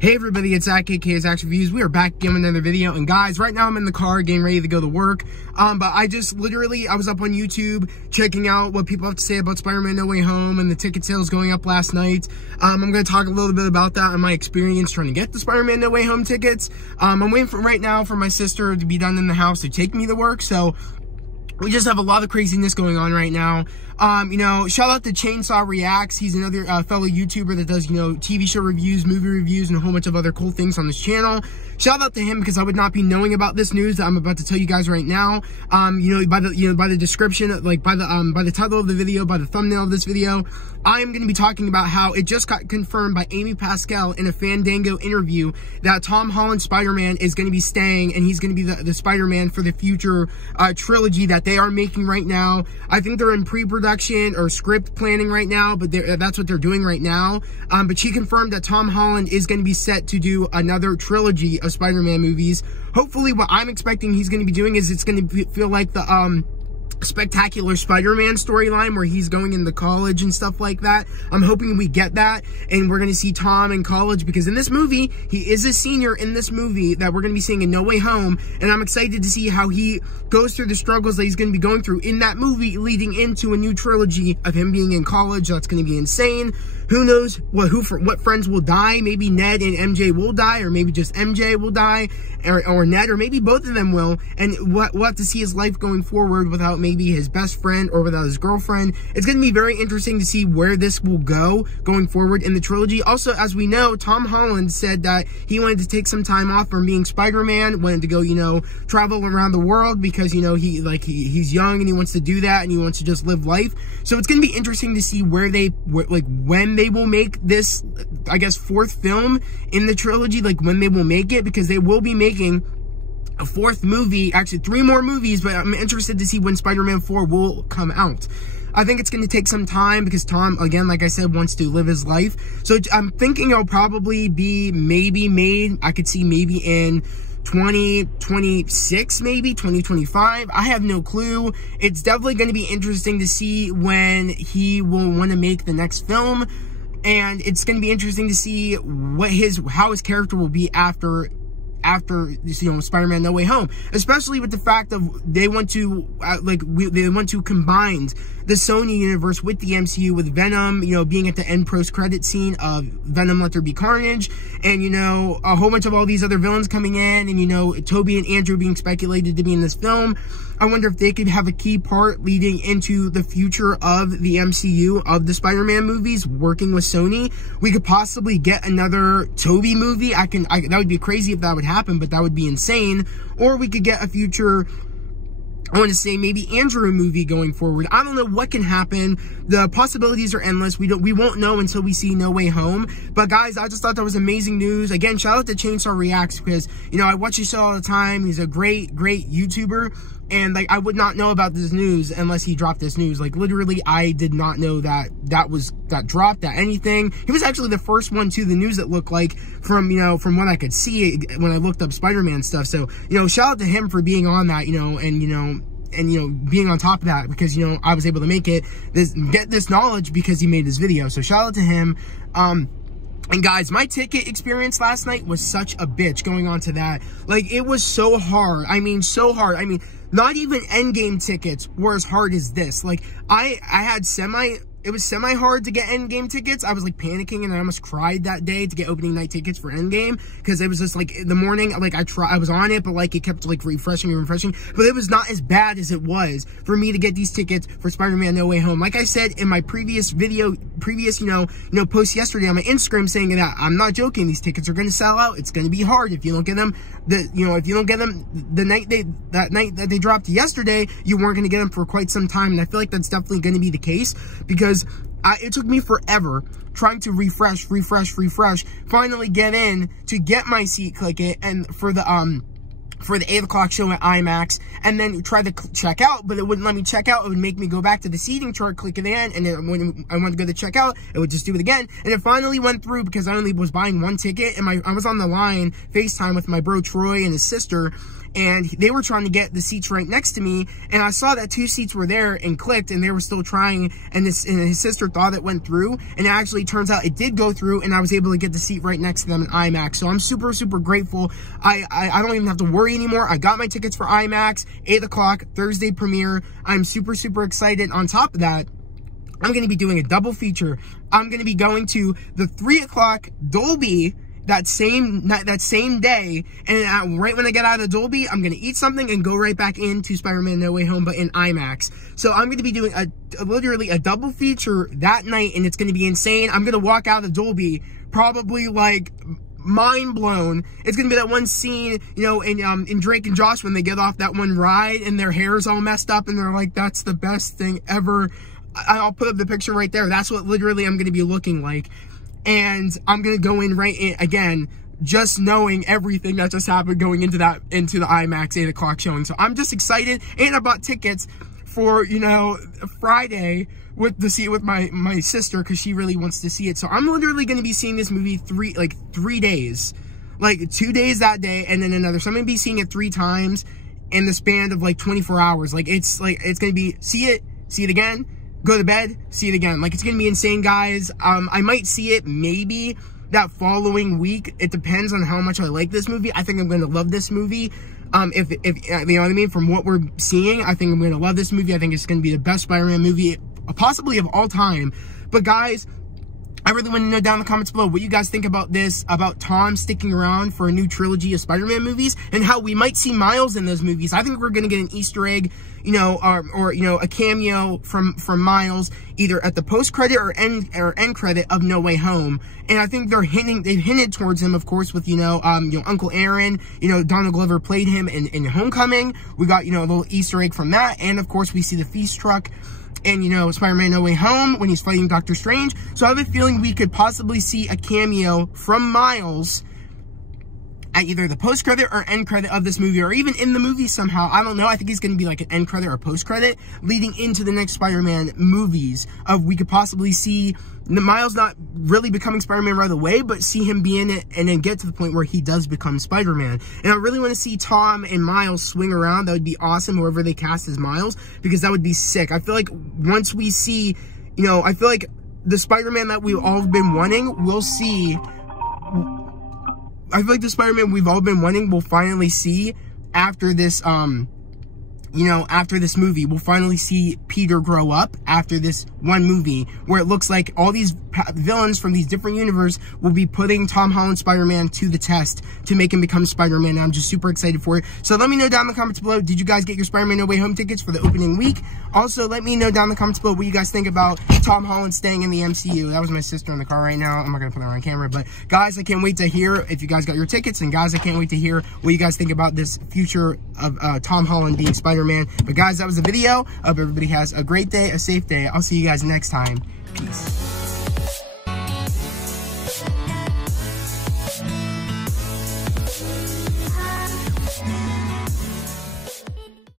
Hey everybody, it's Zach, aka Zach's Reviews. We are back again with another video, and guys, right now I'm in the car getting ready to go to work, but I was up on YouTube checking out what people have to say about Spider-Man No Way Home and the ticket sales going up last night. I'm going to talk a little bit about that and my experience trying to get the Spider-Man No Way Home tickets. I'm waiting for right now for my sister to be done in the house to take me to work, so we just have a lot of craziness going on right now. Shout out to Chainsaw Reacts. He's another fellow YouTuber that does, TV show reviews, movie reviews, and a whole bunch of other cool things on this channel. Shout out to him because I would not be knowing about this news that I'm about to tell you guys right now. By the description, by the title of the video, by the thumbnail of this video, I am going to be talking about how it just got confirmed by Amy Pascal in a Fandango interview that Tom Holland's Spider-Man is going to be staying, and he's going to be the Spider-Man for the future trilogy that they are making right now. I think they're in pre-production or script planning right now, but that's what they're doing right now. But she confirmed that Tom Holland is going to be set to do another trilogy of Spider-Man movies. Hopefully what I'm expecting he's going to be doing is it's going to feel like the Spectacular Spider-Man storyline where he's going into college and stuff like that. I'm hoping we get that, and we're going to see Tom in college, because in this movie, he is a senior in this movie that we're going to be seeing in No Way Home, and I'm excited to see how he goes through the struggles that he's going to be going through in that movie, leading into a new trilogy of him being in college. That's going to be insane. Who knows what friends will die? Maybe Ned and MJ will die, or maybe just MJ will die, or Ned, or maybe both of them will, and we'll have to see his life going forward without maybe his best friend or without his girlfriend. It's going to be very interesting to see where this will go going forward in the trilogy. Also, as we know, Tom Holland said that he wanted to take some time off from being Spider-Man, wanted to go, travel around the world because, he's young and he wants to do that and he wants to just live life. So it's going to be interesting to see when they will make this, I guess, fourth film in the trilogy, when they will make it, because they will be making a fourth movie, actually 3 more movies, but I'm interested to see when Spider-Man 4 will come out. I think it's going to take some time because Tom, again, like I said, wants to live his life. So I'm thinking it'll probably be maybe made, I could see maybe in 2026, maybe 2025. I have no clue. It's definitely going to be interesting to see when he will want to make the next film, and it's going to be interesting to see how his character will be after Spider-Man No Way Home, especially with the fact of they want to combine the Sony universe with the MCU, with Venom, being at the end post-credit scene of Venom Let There Be Carnage, and, a whole bunch of all these other villains coming in, and, Toby and Andrew being speculated to be in this film. I wonder if they could have a key part leading into the future of the MCU, of the Spider-Man movies, working with Sony. We could possibly get another Toby movie. That would be crazy if that would happen, but that would be insane. Or we could get a future, I want to say, maybe Andrew movie going forward. I don't know what can happen. The possibilities are endless. We won't know until we see No Way Home. But guys, I just thought that was amazing news. Again, shout out to Chainsaw Reacts, because, I watch his show all the time. He's a great YouTuber. And, I would not know about this news unless he dropped this news. Literally, I did not know that dropped, that anything. He was actually the first one to the news that looked like, from what I could see when I looked up Spider-Man stuff. So, shout out to him for being on that, and being on top of that, because, I was able to get this knowledge because he made this video. So, shout out to him. And guys, my ticket experience last night was such a bitch going on to that. It was so hard. I mean, so hard. I mean, not even Endgame tickets were as hard as this. I had it was semi-hard to get Endgame tickets. I was, panicking, and I almost cried that day to get opening night tickets for Endgame, because it was just, in the morning, I was on it, but, it kept, refreshing and refreshing, but it was not as bad as it was for me to get these tickets for Spider-Man No Way Home. Like I said in my previous post yesterday on my Instagram, saying that I'm not joking, these tickets are going to sell out. It's going to be hard if you don't get them, that night that they dropped yesterday, you weren't going to get them for quite some time, and I feel like that's definitely going to be the case, because it took me forever trying to refresh, finally get in to get my seat, click it, and for the 8 o'clock show at IMAX, and then try to check out, but it wouldn't let me check out. It would make me go back to the seating chart, click it in, and then when I wanted to go to check out, it would just do it again, and it finally went through because I only was buying one ticket, and I was on the line, FaceTime with my bro Troy and his sister, and they were trying to get the seats right next to me, and I saw that 2 seats were there and clicked, and they were still trying, and his sister thought it went through, and it actually turns out it did go through, and I was able to get the seat right next to them in IMAX. So I'm super, super grateful. I don't even have to worry anymore. I got my tickets for IMAX, 8 o'clock, Thursday premiere. I'm super, super excited. On top of that, I'm going to be doing a double feature. I'm going to be going to the 3 o'clock Dolby that same day, and right when I get out of the Dolby, I'm going to eat something and go right back into Spider-Man No Way Home, but in IMAX. So I'm going to be doing literally a double feature that night, and it's going to be insane. I'm going to walk out of the Dolby probably like mind blown. It's gonna be that one scene, you know, in Drake and Josh when they get off that one ride and their hair's all messed up and they're like, that's the best thing ever. I'll put up the picture right there. That's what literally I'm gonna be looking like. And I'm gonna go in right in again, just knowing everything that just happened going into the IMAX 8 o'clock showing. So I'm just excited, and I bought tickets for, you know, Friday with my sister, because she really wants to see it. So I'm literally going to be seeing this movie 3 days, like 2 days that day and then another. So I'm going to be seeing it 3 times in the span of like 24 hours. It's going to be see it again, go to bed, see it again. Like, it's going to be insane, guys. I might see it maybe that following week. It depends on how much I like this movie. I think I'm going to love this movie. If you know what I mean, from what we're seeing, I think I'm going to love this movie. I think it's going to be the best Spider-Man movie possibly of all time. But guys, I really want to know down in the comments below what you guys think about this, about Tom sticking around for a new trilogy of Spider-Man movies, and how we might see Miles in those movies. I think we're going to get an Easter egg, you know, or you know, a cameo from Miles, either at the post-credit or end credit of No Way Home. And I think they've hinted towards him, of course, with, you know, Uncle Aaron, you know, Donald Glover played him in Homecoming. We got, you know, a little Easter egg from that. And of course, we see the feast truck and, you know, Spider-Man No Way Home when he's fighting Doctor Strange. So I have a feeling we could possibly see a cameo from Miles at either the post-credit or end credit of this movie, or even in the movie somehow. I don't know. I think he's going to be like an end credit or post-credit leading into the next Spider-Man movies. We could possibly see Miles not really becoming Spider-Man right away, but see him be in it and then get to the point where he does become Spider-Man. And I really want to see Tom and Miles swing around. That would be awesome, whoever they cast as Miles, because that would be sick. I feel like once we see, you know, I feel like the Spider-Man that we've all been wanting, we'll see. I feel like the Spider-Man we've all been wanting, we'll finally see after this, you know, after this movie. We'll finally see Peter grow up after this one movie, where it looks like all these villains from these different universes will be putting Tom Holland Spider-Man to the test to make him become Spider-Man. And I'm just super excited for it. So let me know down in the comments below, did you guys get your Spider-Man No Way Home tickets for the opening week? Also, let me know down in the comments below what you guys think about Tom Holland staying in the MCU. That was my sister in the car right now. I'm not going to put her on camera. But guys, I can't wait to hear if you guys got your tickets. And guys, I can't wait to hear what you guys think about this future of Tom Holland being Spider-Man. But guys, that was the video. I hope everybody has a great day, a safe day. I'll see you guys next time. Peace.